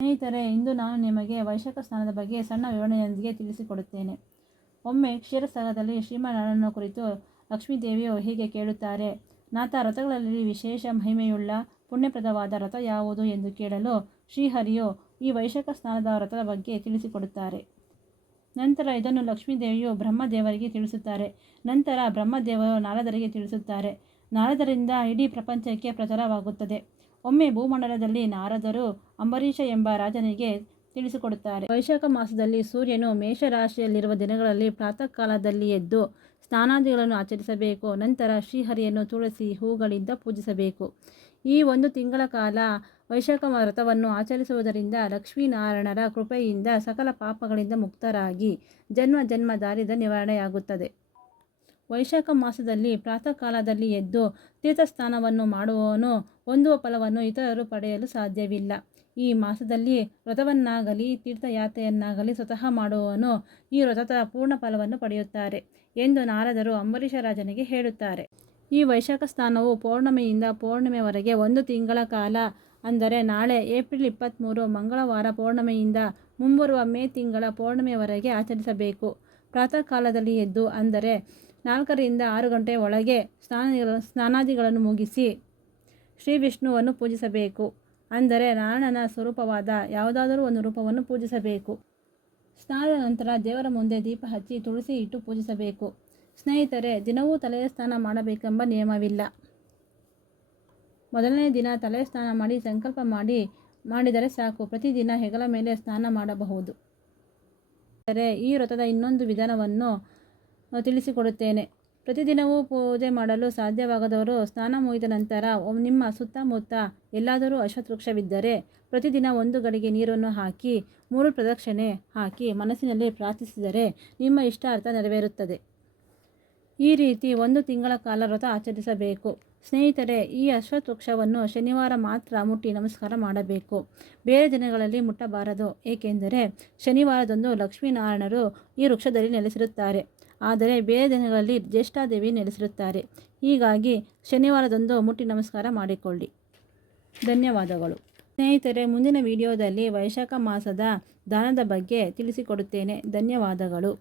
ಸ್ನೇಹಿತರೆ, ಇಂದು ನಾನು ನಿಮಗೆ ವೈಶಾಖ ಸ್ನಾನದ ಬಗ್ಗೆ ಸಣ್ಣ ವಿವರಣೆಯೊಂದಿಗೆ ತಿಳಿಸಿಕೊಡುತ್ತೇನೆ. ಒಮ್ಮೆ ಕ್ಷೀರಸಾಗರದಲ್ಲಿ ಶ್ರೀಮನ್ನಾರಾಯಣನ ಕುರಿತು ಲಕ್ಷ್ಮೀದೇವಿಯು ಹೀಗೆ ಕೇಳುತ್ತಾರೆ. ನಾಥ, ವ್ರತಗಳಲ್ಲಿ ವಿಶೇಷ ಮಹಿಮೆಯುಳ್ಳ ಪುಣ್ಯಪ್ರದವಾದ ವ್ರತ ಯಾವುದು ಎಂದು ಕೇಳಲು ಶ್ರೀಹರಿಯು ಈ ವೈಶಾಖ ಸ್ನಾನದ ವ್ರತದ ಬಗ್ಗೆ ತಿಳಿಸಿಕೊಡುತ್ತಾರೆ. ನಂತರ ಇದನ್ನು ಲಕ್ಷ್ಮೀದೇವಿಯು ಬ್ರಹ್ಮದೇವರಿಗೆ ತಿಳಿಸುತ್ತಾರೆ. ನಂತರ ಬ್ರಹ್ಮದೇವರು ನಾರದರಿಗೆ ತಿಳಿಸುತ್ತಾರೆ. ನಾರದರಿಂದ ಇಡೀ ಪ್ರಪಂಚಕ್ಕೆ ಪ್ರಚಾರವಾಗುತ್ತದೆ. ಒಮ್ಮೆ ಭೂಮಂಡಲದಲ್ಲಿ ನಾರದರು ಅಂಬರೀಷ ಎಂಬ ರಾಜನಿಗೆ ತಿಳಿಸಿಕೊಡುತ್ತಾರೆ. ವೈಶಾಖ ಮಾಸದಲ್ಲಿ ಸೂರ್ಯನು ಮೇಷರಾಶಿಯಲ್ಲಿರುವ ದಿನಗಳಲ್ಲಿ ಪ್ರಾತಃ ಕಾಲದಲ್ಲಿ ಎದ್ದು ಸ್ನಾನಾದಿಗಳನ್ನು ಆಚರಿಸಬೇಕು. ನಂತರ ಶ್ರೀಹರಿಯನ್ನು ತುಳಸಿ ಹೂಗಳಿಂದ ಪೂಜಿಸಬೇಕು. ಈ 1 ತಿಂಗಳ ಕಾಲ ವೈಶಾಖ ವ್ರತವನ್ನು ಆಚರಿಸುವುದರಿಂದ ಲಕ್ಷ್ಮೀನಾರಾಯಣರ ಕೃಪೆಯಿಂದ ಸಕಲ ಪಾಪಗಳಿಂದ ಮುಕ್ತರಾಗಿ ಜನ್ಮ ದಾರಿದ್ರ್ಯ ನಿವಾರಣೆಯಾಗುತ್ತದೆ. ವೈಶಾಖ ಮಾಸದಲ್ಲಿ ಪ್ರಾತಃ ಕಾಲದಲ್ಲಿ ಎದ್ದು ತೀರ್ಥಸ್ನಾನವನ್ನು ಮಾಡುವವನು ಹೊಂದುವ ಫಲವನ್ನು ಇತರರು ಪಡೆಯಲು ಸಾಧ್ಯವಿಲ್ಲ. ಈ ಮಾಸದಲ್ಲಿ ವ್ರತವನ್ನಾಗಲಿ ತೀರ್ಥಯಾತ್ರೆಯನ್ನಾಗಲಿ ಸ್ವತಃ ಮಾಡುವವನು ಈ ವ್ರತದ ಪೂರ್ಣ ಫಲವನ್ನು ಪಡೆಯುತ್ತಾರೆ ಎಂದು ನಾರದರು ಅಂಬರೀಷ ರಾಜನಿಗೆ ಹೇಳುತ್ತಾರೆ. ಈ ವೈಶಾಖ ಸ್ನಾನವು ಪೌರ್ಣಮಿಯಿಂದ ಪೌರ್ಣಿಮೆವರೆಗೆ 1 ತಿಂಗಳ ಕಾಲ, ಅಂದರೆ ನಾಳೆ ಏಪ್ರಿಲ್ 23 ಮಂಗಳವಾರ ಪೌರ್ಣಮಿಯಿಂದ ಮುಂಬರುವ ಮೇ ತಿಂಗಳ ಪೌರ್ಣಮಿಯವರೆಗೆ ಆಚರಿಸಬೇಕು. ಪ್ರಾತಃ ಕಾಲದಲ್ಲಿ ಎದ್ದು, ಅಂದರೆ 4 ರಿಂದ 6 ಗಂಟೆಯ ಒಳಗೆ ಸ್ನಾನಾದಿಗಳನ್ನು ಮುಗಿಸಿ ಶ್ರೀ ವಿಷ್ಣುವನ್ನು ಪೂಜಿಸಬೇಕು. ಅಂದರೆ ನಾರಾಯಣನ ಸ್ವರೂಪವಾದ ಯಾವುದಾದರೂ ಒಂದು ರೂಪವನ್ನು ಪೂಜಿಸಬೇಕು. ಸ್ನಾನದ ನಂತರ ದೇವರ ಮುಂದೆ ದೀಪ ಹಚ್ಚಿ ತುಳಸಿ ಇಟ್ಟು ಪೂಜಿಸಬೇಕು. ಸ್ನೇಹಿತರೆ, ದಿನವೂ ತಲೆಯ ಸ್ನಾನ ಮಾಡಬೇಕೆಂಬ ನಿಯಮವಿಲ್ಲ. ಮೊದಲನೇ ದಿನ ತಲೆಯ ಸ್ನಾನ ಮಾಡಿ ಸಂಕಲ್ಪ ಮಾಡಿದರೆ ಸಾಕು. ಪ್ರತಿದಿನ ಹೆಗಲ ಮೇಲೆ ಸ್ನಾನ ಮಾಡಬಹುದು. ಈ ವ್ರತದ ಇನ್ನೊಂದು ವಿಧಾನವನ್ನು ತಿಳಿಸಿಕೊಡುತ್ತೇನೆ. ಪ್ರತಿದಿನವೂ ಪೂಜೆ ಮಾಡಲು ಸಾಧ್ಯವಾಗದವರು ಸ್ನಾನ ಮುಗಿದ ನಂತರ ನಿಮ್ಮ ಸುತ್ತಮುತ್ತ ಎಲ್ಲಾದರೂ ಅಶ್ವತ್ಥವೃಕ್ಷವಿದ್ದರೆ ಪ್ರತಿದಿನ 1 ಗಡಿಗೆ ನೀರನ್ನು ಹಾಕಿ 3 ಪ್ರದಕ್ಷಿಣೆ ಹಾಕಿ ಮನಸ್ಸಿನಲ್ಲಿ ಪ್ರಾರ್ಥಿಸಿದರೆ ನಿಮ್ಮ ಇಷ್ಟಾರ್ಥ ನೆರವೇರುತ್ತದೆ. ಈ ರೀತಿ 1 ತಿಂಗಳ ಕಾಲ ವ್ರತ ಆಚರಿಸಬೇಕು. ಸ್ನೇಹಿತರೆ, ಈ ಅಶ್ವತ್ಥವೃಕ್ಷವನ್ನು ಶನಿವಾರ ಮಾತ್ರ ಮುಟ್ಟಿ ನಮಸ್ಕಾರ ಮಾಡಬೇಕು. ಬೇರೆ ದಿನಗಳಲ್ಲಿ ಮುಟ್ಟಬಾರದು. ಏಕೆಂದರೆ ಶನಿವಾರದಂದು ಲಕ್ಷ್ಮೀನಾರಾಯಣರು ಈ ವೃಕ್ಷದಲ್ಲಿ ನೆಲೆಸಿರುತ್ತಾರೆ. ಆದರೆ ಬೇರೆ ದಿನಗಳಲ್ಲಿ ಜ್ಯೇಷ್ಠಾದೇವಿ ನೆಲೆಸಿರುತ್ತಾರೆ. ಹೀಗಾಗಿ ಶನಿವಾರದಂದು ಮುಟ್ಟಿ ನಮಸ್ಕಾರ ಮಾಡಿಕೊಳ್ಳಿ. ಧನ್ಯವಾದಗಳು. ಸ್ನೇಹಿತರೆ, ಮುಂದಿನ ವಿಡಿಯೋದಲ್ಲಿ ವೈಶಾಖ ಮಾಸದ ದಾನದ ಬಗ್ಗೆ ತಿಳಿಸಿಕೊಡುತ್ತೇನೆ. ಧನ್ಯವಾದಗಳು.